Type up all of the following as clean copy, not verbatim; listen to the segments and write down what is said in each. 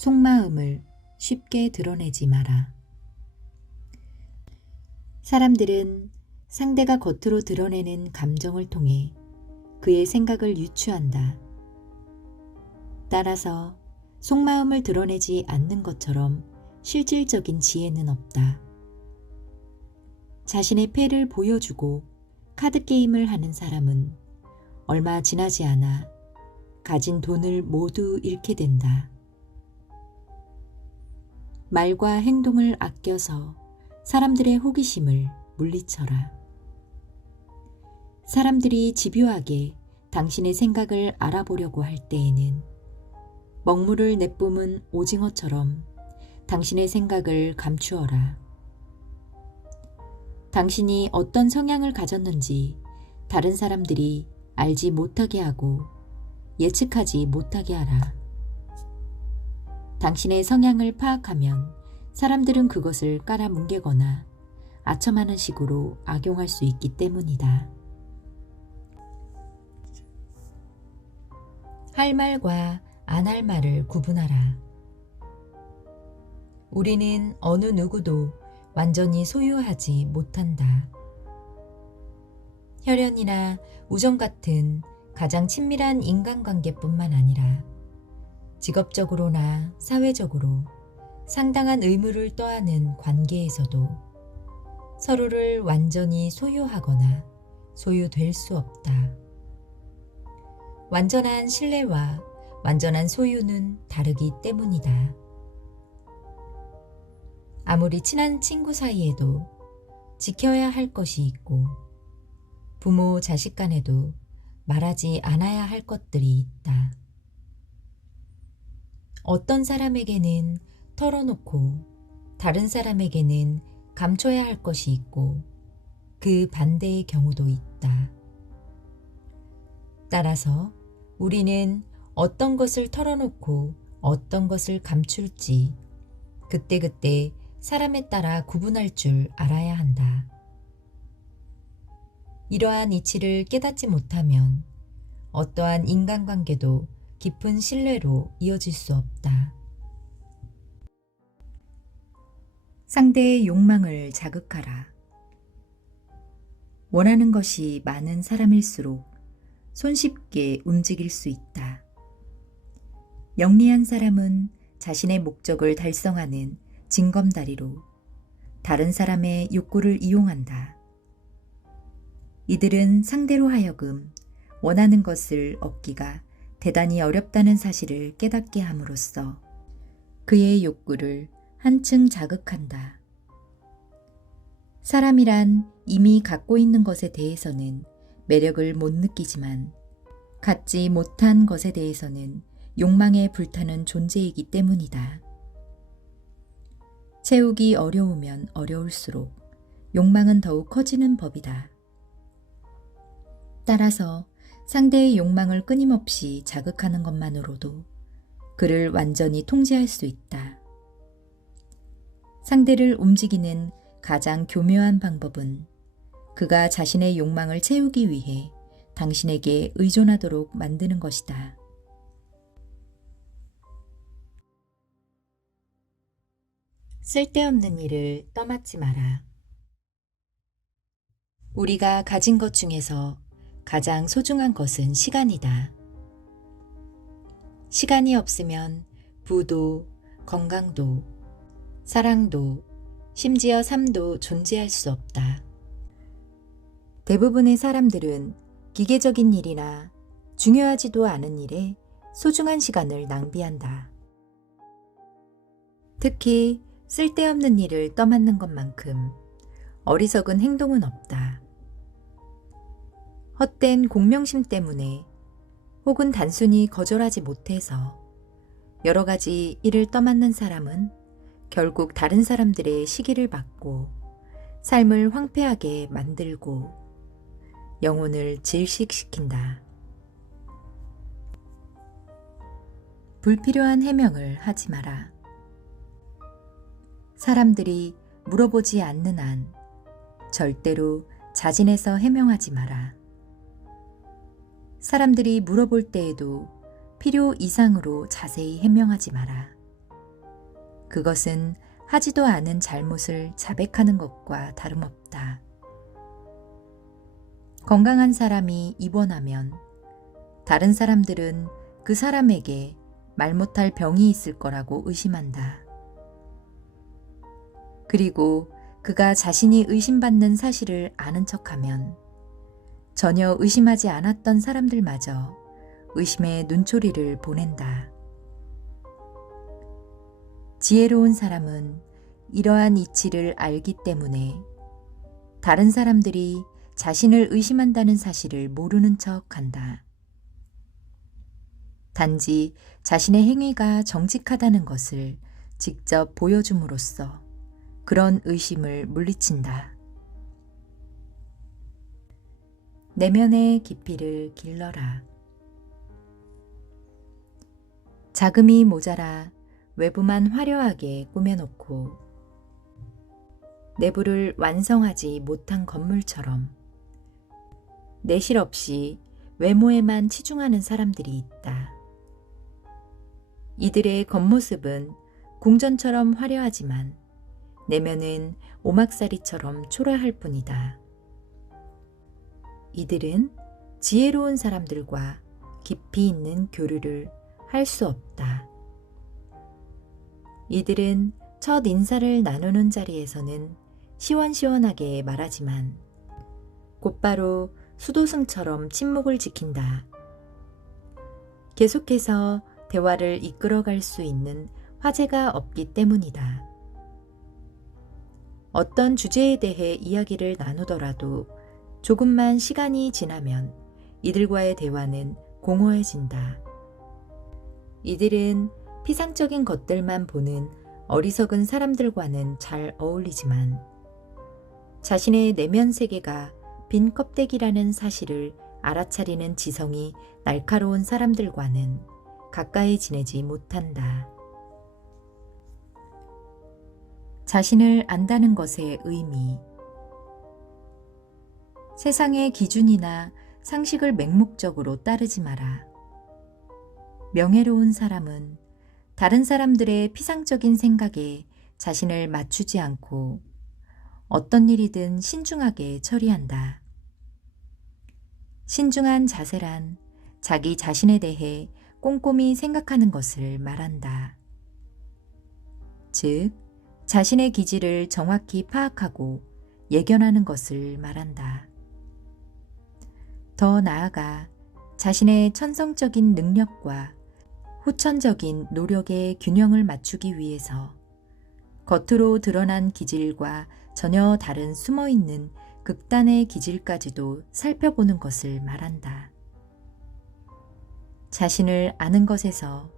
속마음을 쉽게 드러내지 마라. 사람들은 상대가 겉으로 드러내는 감정을 통해 그의 생각을 유추한다. 따라서 속마음을 드러내지 않는 것처럼 실질적인 지혜는 없다. 자신의 패를 보여주고 카드게임을 하는 사람은 얼마 지나지 않아 가진 돈을 모두 잃게 된다. 말과 행동을 아껴서 사람들의 호기심을 물리쳐라. 사람들이 집요하게 당신의 생각을 알아보려고 할 때에는 먹물을 내뿜은 오징어처럼 당신의 생각을 감추어라. 당신이 어떤 성향을 가졌는지 다른 사람들이 알지 못하게 하고 예측하지 못하게 하라. 당신의 성향을 파악하면 사람들은 그것을 깔아뭉개거나 아첨하는 식으로 악용할 수 있기 때문이다. 할 말과 안 할 말을 구분하라. 우리는 어느 누구도 완전히 소유하지 못한다. 혈연이나 우정 같은 가장 친밀한 인간관계뿐만 아니라 직업적으로나 사회적으로 상당한 의무를 떠안은 관계에서도 서로를 완전히 소유하거나 소유될 수 없다. 완전한 신뢰와 완전한 소유는 다르기 때문이다. 아무리 친한 친구 사이에도 지켜야 할 것이 있고 부모 자식 간에도 말하지 않아야 할 것들이 있다. 어떤 사람에게는 털어놓고 다른 사람에게는 감춰야 할 것이 있고 그 반대의 경우도 있다. 따라서 우리는 어떤 것을 털어놓고 어떤 것을 감출지 그때그때 사람에 따라 구분할 줄 알아야 한다. 이러한 이치를 깨닫지 못하면 어떠한 인간관계도 깊은 신뢰로 이어질 수 없다. 상대의 욕망을 자극하라. 원하는 것이 많은 사람일수록 손쉽게 움직일 수 있다. 영리한 사람은 자신의 목적을 달성하는 징검다리로 다른 사람의 욕구를 이용한다. 이들은 상대로 하여금 원하는 것을 얻기가 대단히 어렵다는 사실을 깨닫게 함으로써 그의 욕구를 한층 자극한다. 사람이란 이미 갖고 있는 것에 대해서는 매력을 못 느끼지만 갖지 못한 것에 대해서는 욕망에 불타는 존재이기 때문이다. 채우기 어려우면 어려울수록 욕망은 더욱 커지는 법이다. 따라서 상대의 욕망을 끊임없이 자극하는 것만으로도 그를 완전히 통제할 수 있다. 상대를 움직이는 가장 교묘한 방법은 그가 자신의 욕망을 채우기 위해 당신에게 의존하도록 만드는 것이다. 쓸데없는 일을 떠맡지 마라. 우리가 가진 것 중에서 가장 소중한 것은 시간이다. 시간이 없으면 부도, 건강도, 사랑도, 심지어 삶도 존재할 수 없다. 대부분의 사람들은 기계적인 일이나 중요하지도 않은 일에 소중한 시간을 낭비한다. 특히 쓸데없는 일을 떠맡는 것만큼 어리석은 행동은 없다. 헛된 공명심 때문에 혹은 단순히 거절하지 못해서 여러 가지 일을 떠맡는 사람은 결국 다른 사람들의 시기를 받고 삶을 황폐하게 만들고 영혼을 질식시킨다. 불필요한 해명을 하지 마라. 사람들이 물어보지 않는 한 절대로 자진해서 해명하지 마라. 사람들이 물어볼 때에도 필요 이상으로 자세히 해명하지 마라. 그것은 하지도 않은 잘못을 자백하는 것과 다름없다. 건강한 사람이 입원하면 다른 사람들은 그 사람에게 말 못할 병이 있을 거라고 의심한다. 그리고 그가 자신이 의심받는 사실을 아는 척하면 전혀 의심하지 않았던 사람들마저 의심의 눈초리를 보낸다. 지혜로운 사람은 이러한 이치를 알기 때문에 다른 사람들이 자신을 의심한다는 사실을 모르는 척 한다. 단지 자신의 행위가 정직하다는 것을 직접 보여줌으로써 그런 의심을 물리친다. 내면의 깊이를 길러라. 자금이 모자라 외부만 화려하게 꾸며놓고 내부를 완성하지 못한 건물처럼 내실 없이 외모에만 치중하는 사람들이 있다. 이들의 겉모습은 궁전처럼 화려하지만 내면은 오막살이처럼 초라할 뿐이다. 이들은 지혜로운 사람들과 깊이 있는 교류를 할 수 없다. 이들은 첫 인사를 나누는 자리에서는 시원시원하게 말하지만 곧바로 수도승처럼 침묵을 지킨다. 계속해서 대화를 이끌어갈 수 있는 화제가 없기 때문이다. 어떤 주제에 대해 이야기를 나누더라도 조금만 시간이 지나면 이들과의 대화는 공허해진다. 이들은 피상적인 것들만 보는 어리석은 사람들과는 잘 어울리지만 자신의 내면 세계가 빈 껍데기라는 사실을 알아차리는 지성이 날카로운 사람들과는 가까이 지내지 못한다. 자신을 안다는 것의 의미. 세상의 기준이나 상식을 맹목적으로 따르지 마라. 명예로운 사람은 다른 사람들의 피상적인 생각에 자신을 맞추지 않고 어떤 일이든 신중하게 처리한다. 신중한 자세란 자기 자신에 대해 꼼꼼히 생각하는 것을 말한다. 즉, 자신의 기질을 정확히 파악하고 예견하는 것을 말한다. 더 나아가 자신의 천성적인 능력과 후천적인 노력의 균형을 맞추기 위해서 겉으로 드러난 기질과 전혀 다른 숨어있는 극단의 기질까지도 살펴보는 것을 말한다. 자신을 아는 것에서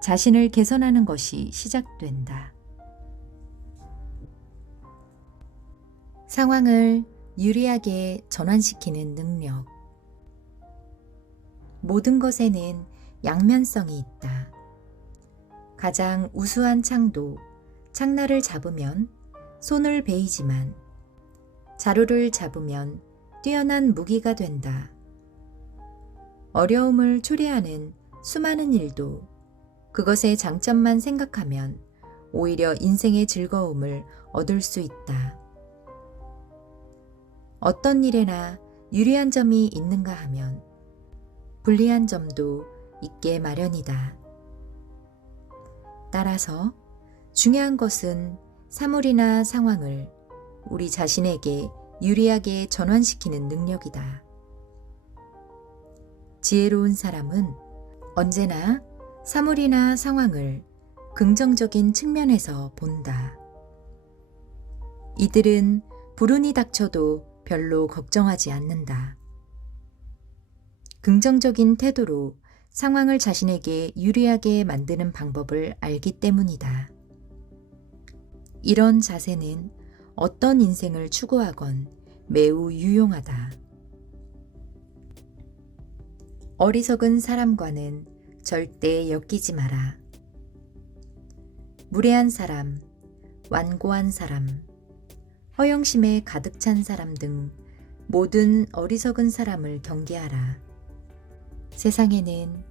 자신을 개선하는 것이 시작된다. 상황을 유리하게 전환시키는 능력. 모든 것에는 양면성이 있다. 가장 우수한 창도 창날을 잡으면 손을 베이지만 자루를 잡으면 뛰어난 무기가 된다. 어려움을 초래하는 수많은 일도 그것의 장점만 생각하면 오히려 인생의 즐거움을 얻을 수 있다. 어떤 일에나 유리한 점이 있는가 하면 불리한 점도 있게 마련이다. 따라서 중요한 것은 사물이나 상황을 우리 자신에게 유리하게 전환시키는 능력이다. 지혜로운 사람은 언제나 사물이나 상황을 긍정적인 측면에서 본다. 이들은 불운이 닥쳐도 별로 걱정하지 않는다. 긍정적인 태도로 상황을 자신에게 유리하게 만드는 방법을 알기 때문이다. 이런 자세는 어떤 인생을 추구하건 매우 유용하다. 어리석은 사람과는 절대 엮이지 마라. 무례한 사람, 완고한 사람, 허영심에 가득 찬 사람 등 모든 어리석은 사람을 경계하라. 세상에는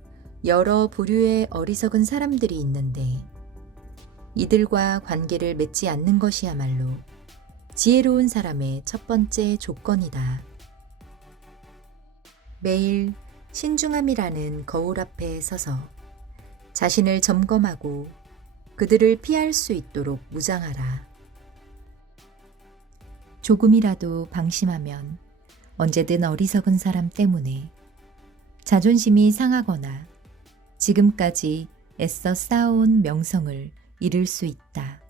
여러 부류의 어리석은 사람들이 있는데 이들과 관계를 맺지 않는 것이야말로 지혜로운 사람의 첫 번째 조건이다. 매일 신중함이라는 거울 앞에 서서 자신을 점검하고 그들을 피할 수 있도록 무장하라. 조금이라도 방심하면 언제든 어리석은 사람 때문에 자존심이 상하거나 지금까지 애써 쌓아온 명성을 잃을 수 있다.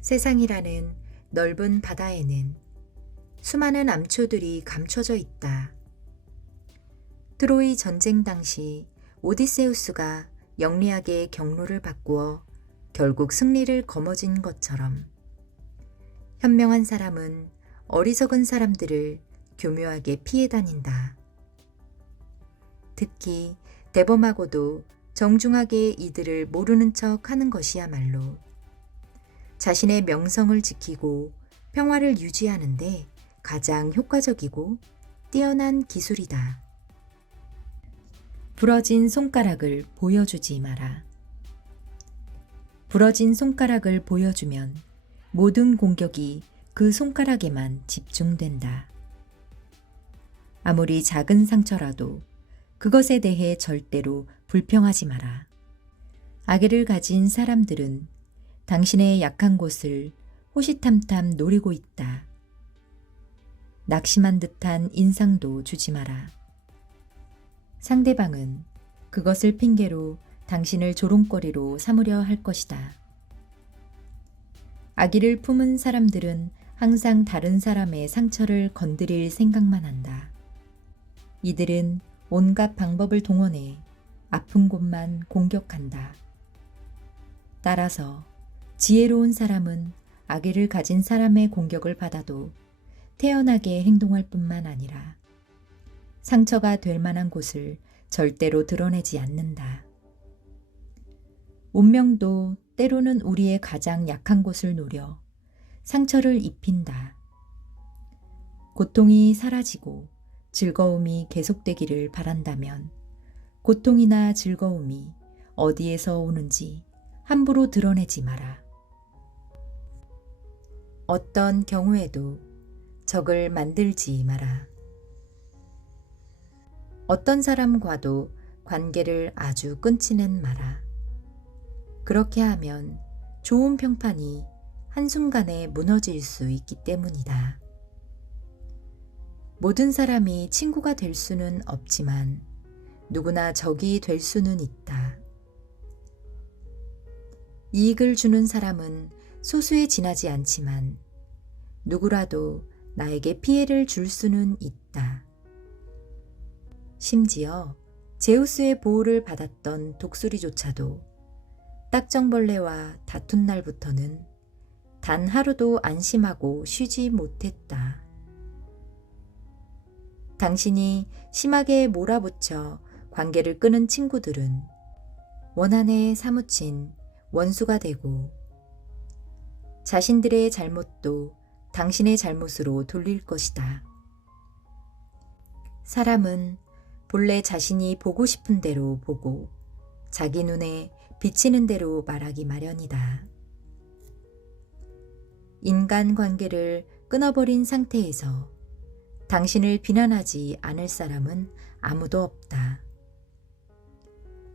세상이라는 넓은 바다에는 수많은 암초들이 감춰져 있다. 트로이 전쟁 당시 오디세우스가 영리하게 경로를 바꾸어 결국 승리를 거머쥔 것처럼 현명한 사람은 어리석은 사람들을 교묘하게 피해 다닌다. 특히 대범하고도 정중하게 이들을 모르는 척 하는 것이야말로 자신의 명성을 지키고 평화를 유지하는데 가장 효과적이고 뛰어난 기술이다. 부러진 손가락을 보여주지 마라. 부러진 손가락을 보여주면 모든 공격이 그 손가락에만 집중된다. 아무리 작은 상처라도 그것에 대해 절대로 불평하지 마라. 악의를 가진 사람들은 당신의 약한 곳을 호시탐탐 노리고 있다. 낙심한 듯한 인상도 주지 마라. 상대방은 그것을 핑계로 당신을 조롱거리로 삼으려 할 것이다. 악의를 품은 사람들은 항상 다른 사람의 상처를 건드릴 생각만 한다. 이들은 온갖 방법을 동원해 아픈 곳만 공격한다. 따라서 지혜로운 사람은 악의를 가진 사람의 공격을 받아도 태연하게 행동할 뿐만 아니라 상처가 될 만한 곳을 절대로 드러내지 않는다. 운명도 때로는 우리의 가장 약한 곳을 노려 상처를 입힌다. 고통이 사라지고 즐거움이 계속되기를 바란다면 고통이나 즐거움이 어디에서 오는지 함부로 드러내지 마라. 어떤 경우에도 적을 만들지 마라. 어떤 사람과도 관계를 아주 끊지는 마라. 그렇게 하면 좋은 평판이 한순간에 무너질 수 있기 때문이다. 모든 사람이 친구가 될 수는 없지만 누구나 적이 될 수는 있다. 이익을 주는 사람은 소수에 지나지 않지만 누구라도 나에게 피해를 줄 수는 있다. 심지어 제우스의 보호를 받았던 독수리조차도 딱정벌레와 다툰 날부터는 단 하루도 안심하고 쉬지 못했다. 당신이 심하게 몰아붙여 관계를 끊은 친구들은 원한에 사무친 원수가 되고 자신들의 잘못도 당신의 잘못으로 돌릴 것이다. 사람은 본래 자신이 보고 싶은 대로 보고 자기 눈에 비치는 대로 말하기 마련이다. 인간관계를 끊어버린 상태에서 당신을 비난하지 않을 사람은 아무도 없다.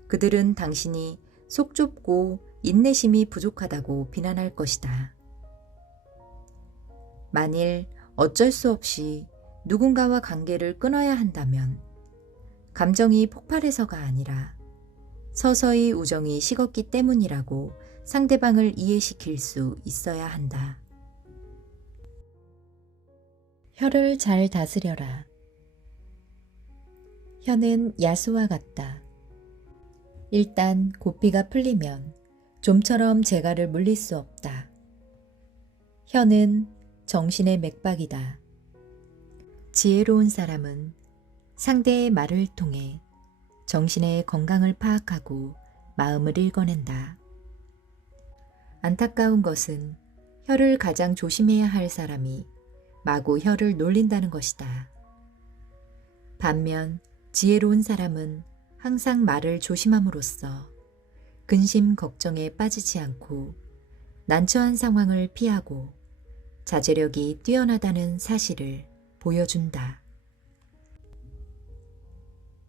그들은 당신이 속 좁고 인내심이 부족하다고 비난할 것이다. 만일 어쩔 수 없이 누군가와 관계를 끊어야 한다면 감정이 폭발해서가 아니라 서서히 우정이 식었기 때문이라고 상대방을 이해시킬 수 있어야 한다. 혀를 잘 다스려라. 혀는 야수와 같다. 일단 고삐가 풀리면 좀처럼 재갈을 물릴 수 없다. 혀는 정신의 맥박이다. 지혜로운 사람은 상대의 말을 통해 정신의 건강을 파악하고 마음을 읽어낸다. 안타까운 것은 혀를 가장 조심해야 할 사람이 마구 혀를 놀린다는 것이다. 반면 지혜로운 사람은 항상 말을 조심함으로써 근심 걱정에 빠지지 않고 난처한 상황을 피하고 자제력이 뛰어나다는 사실을 보여준다.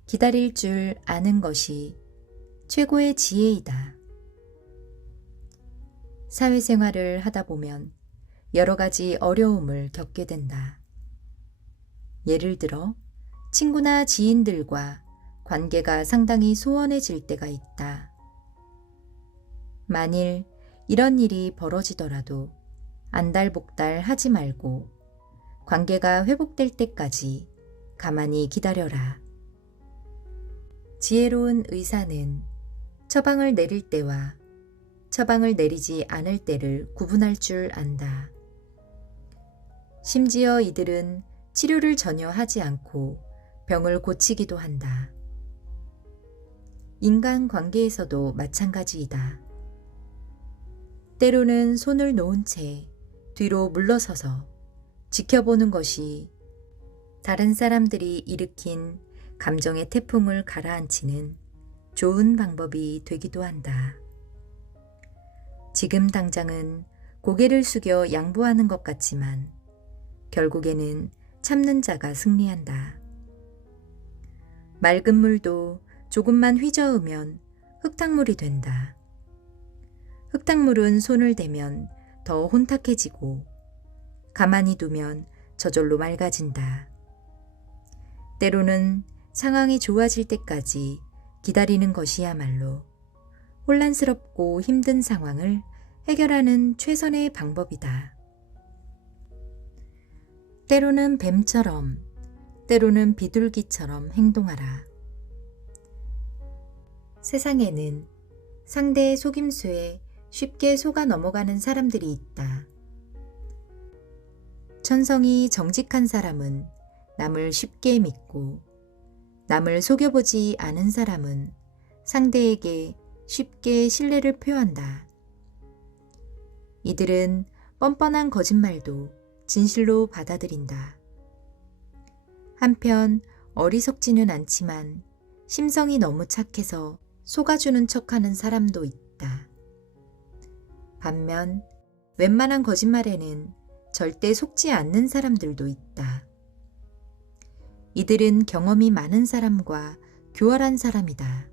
기다릴 줄 아는 것이 최고의 지혜이다. 사회생활을 하다 보면 여러 가지 어려움을 겪게 된다. 예를 들어 친구나 지인들과 관계가 상당히 소원해질 때가 있다. 만일 이런 일이 벌어지더라도 안달복달 하지 말고 관계가 회복될 때까지 가만히 기다려라. 지혜로운 의사는 처방을 내릴 때와 처방을 내리지 않을 때를 구분할 줄 안다. 심지어 이들은 치료를 전혀 하지 않고 병을 고치기도 한다. 인간관계에서도 마찬가지이다. 때로는 손을 놓은 채 뒤로 물러서서 지켜보는 것이 다른 사람들이 일으킨 감정의 태풍을 가라앉히는 좋은 방법이 되기도 한다. 지금 당장은 고개를 숙여 양보하는 것 같지만 결국에는 참는 자가 승리한다. 맑은 물도 조금만 휘저으면 흙탕물이 된다. 흙탕물은 손을 대면 더 혼탁해지고 가만히 두면 저절로 맑아진다. 때로는 상황이 좋아질 때까지 기다리는 것이야말로 혼란스럽고 힘든 상황을 해결하는 최선의 방법이다. 때로는 뱀처럼, 때로는 비둘기처럼 행동하라. 세상에는 상대의 속임수에 쉽게 속아 넘어가는 사람들이 있다. 천성이 정직한 사람은 남을 쉽게 믿고 남을 속여보지 않은 사람은 상대에게 쉽게 신뢰를 표한다. 이들은 뻔뻔한 거짓말도 진실로 받아들인다. 한편 어리석지는 않지만 심성이 너무 착해서 속아주는 척하는 사람도 있다. 반면 웬만한 거짓말에는 절대 속지 않는 사람들도 있다. 이들은 경험이 많은 사람과 교활한 사람이다.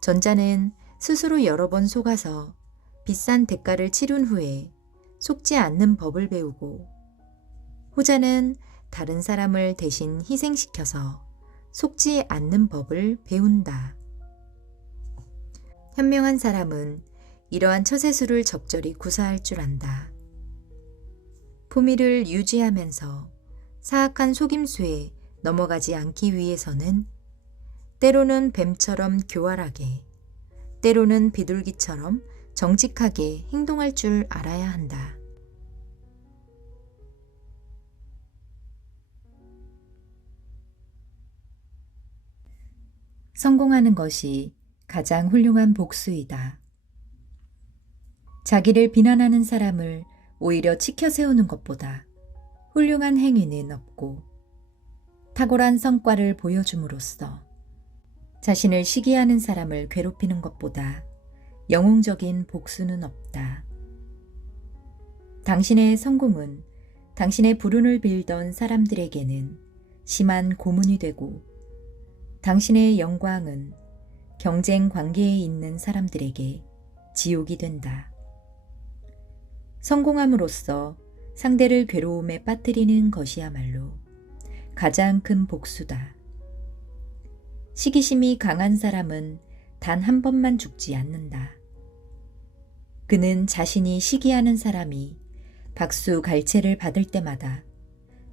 전자는 스스로 여러 번 속아서 비싼 대가를 치른 후에 속지 않는 법을 배우고, 후자는 다른 사람을 대신 희생시켜서 속지 않는 법을 배운다. 현명한 사람은 이러한 처세술을 적절히 구사할 줄 안다. 품위를 유지하면서 사악한 속임수에 넘어가지 않기 위해서는 때로는 뱀처럼 교활하게, 때로는 비둘기처럼 정직하게 행동할 줄 알아야 한다. 성공하는 것이 가장 훌륭한 복수이다. 자기를 비난하는 사람을 오히려 치켜 세우는 것보다 훌륭한 행위는 없고, 탁월한 성과를 보여줌으로써 자신을 시기하는 사람을 괴롭히는 것보다 영웅적인 복수는 없다. 당신의 성공은 당신의 불운을 빌던 사람들에게는 심한 고문이 되고, 당신의 영광은 경쟁 관계에 있는 사람들에게 지옥이 된다. 성공함으로써 상대를 괴로움에 빠뜨리는 것이야말로 가장 큰 복수다. 시기심이 강한 사람은 단 한 번만 죽지 않는다. 그는 자신이 시기하는 사람이 박수갈채를 받을 때마다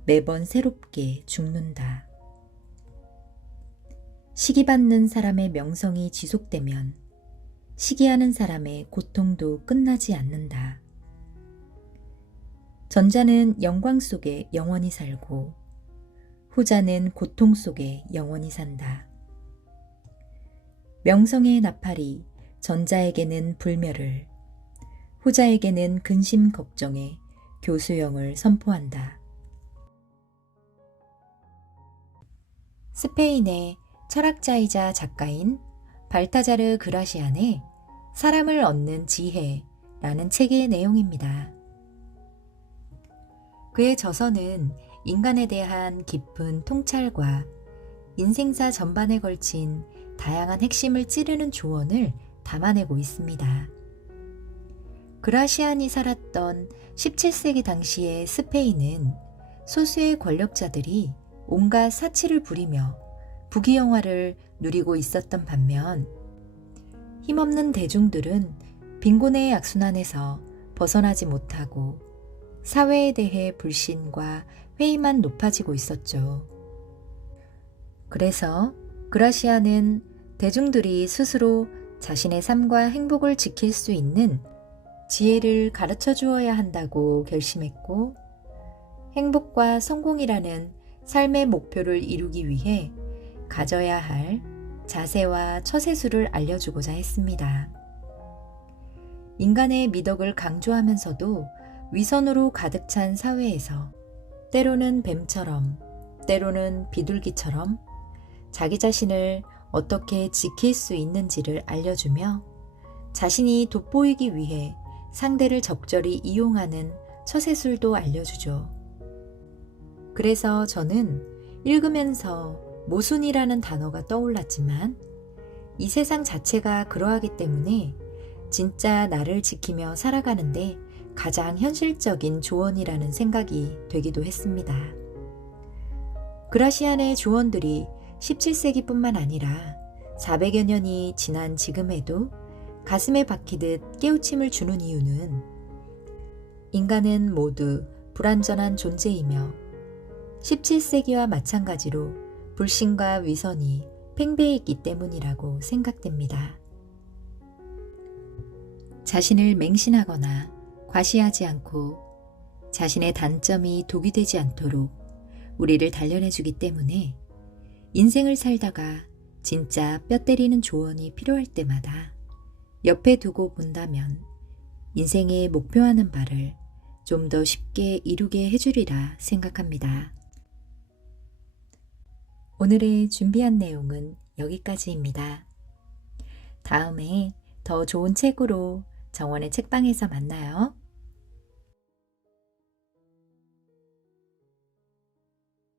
매번 새롭게 죽는다. 시기받는 사람의 명성이 지속되면 시기하는 사람의 고통도 끝나지 않는다. 전자는 영광 속에 영원히 살고 후자는 고통 속에 영원히 산다. 명성의 나팔이 전자에게는 불멸을, 후자에게는 근심 걱정의 교수형을 선포한다. 스페인의 철학자이자 작가인 발타자르 그라시안의 사람을 얻는 지혜라는 책의 내용입니다. 그의 저서는 인간에 대한 깊은 통찰과 인생사 전반에 걸친 다양한 핵심을 찌르는 조언을 담아내고 있습니다. 그라시안이 살았던 17세기 당시의 스페인은 소수의 권력자들이 온갖 사치를 부리며 부귀영화를 누리고 있었던 반면 힘없는 대중들은 빈곤의 악순환에서 벗어나지 못하고 사회에 대해 불신과 회의만 높아지고 있었죠. 그래서 그라시아는 대중들이 스스로 자신의 삶과 행복을 지킬 수 있는 지혜를 가르쳐 주어야 한다고 결심했고, 행복과 성공이라는 삶의 목표를 이루기 위해 가져야 할 자세와 처세술을 알려주고자 했습니다. 인간의 미덕을 강조하면서도 위선으로 가득 찬 사회에서 때로는 뱀처럼, 때로는 비둘기처럼 자기 자신을 어떻게 지킬 수 있는지를 알려주며 자신이 돋보이기 위해 상대를 적절히 이용하는 처세술도 알려주죠. 그래서 저는 읽으면서 모순이라는 단어가 떠올랐지만 이 세상 자체가 그러하기 때문에 진짜 나를 지키며 살아가는데 가장 현실적인 조언이라는 생각이 되기도 했습니다. 그라시안의 조언들이 17세기뿐만 아니라 400여 년이 지난 지금에도 가슴에 박히듯 깨우침을 주는 이유는 인간은 모두 불완전한 존재이며 17세기와 마찬가지로 불신과 위선이 팽배해 있기 때문이라고 생각됩니다. 자신을 맹신하거나 과시하지 않고 자신의 단점이 독이 되지 않도록 우리를 단련해주기 때문에 인생을 살다가 진짜 뼈 때리는 조언이 필요할 때마다 옆에 두고 본다면 인생의 목표하는 바를 좀 더 쉽게 이루게 해주리라 생각합니다. 오늘의 준비한 내용은 여기까지입니다. 다음에 더 좋은 책으로 정원의 책방에서 만나요.